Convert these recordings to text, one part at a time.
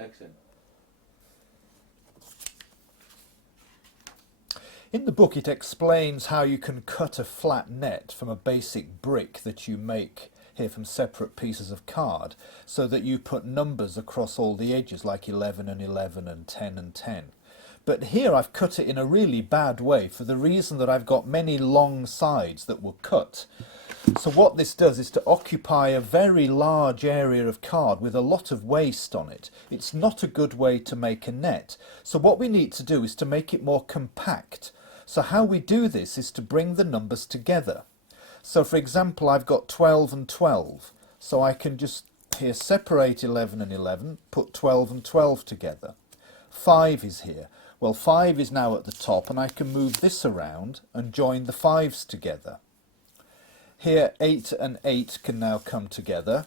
Excellent. In the book it explains how you can cut a flat net from a basic brick that you make here from separate pieces of card, so that you put numbers across all the edges like 11 and 11 and 10 and 10. But here I've cut it in a really bad way for the reason that I've got many long sides that were cut. So what this does is to occupy a very large area of card with a lot of waste on it. It's not a good way to make a net. So what we need to do is to make it more compact. So how we do this is to bring the numbers together. So for example, I've got 12 and 12. So I can just here separate 11 and 11, put 12 and 12 together. 5 is here. Well, 5 is now at the top, and I can move this around and join the 5s together. Here 8 and 8 can now come together.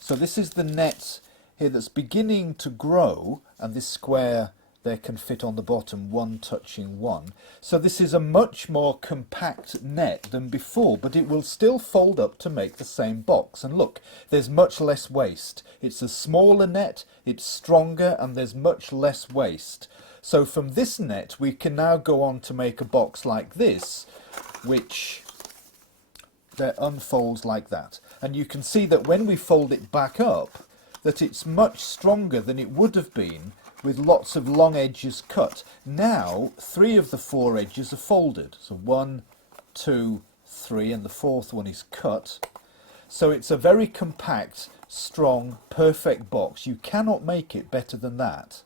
So this is the net here that's beginning to grow, and this square there can fit on the bottom, 1 touching 1. So this is a much more compact net than before, but it will still fold up to make the same box. And look, there's much less waste. It's a smaller net, it's stronger, and there's much less waste. So from this net we can now go on to make a box like this, which that unfolds like that. And you can see that when we fold it back up, that it's much stronger than it would have been with lots of long edges cut. Now 3 of the 4 edges are folded. So 1, 2, 3, and the 4th one is cut. So it's a very compact, strong, perfect box. You cannot make it better than that.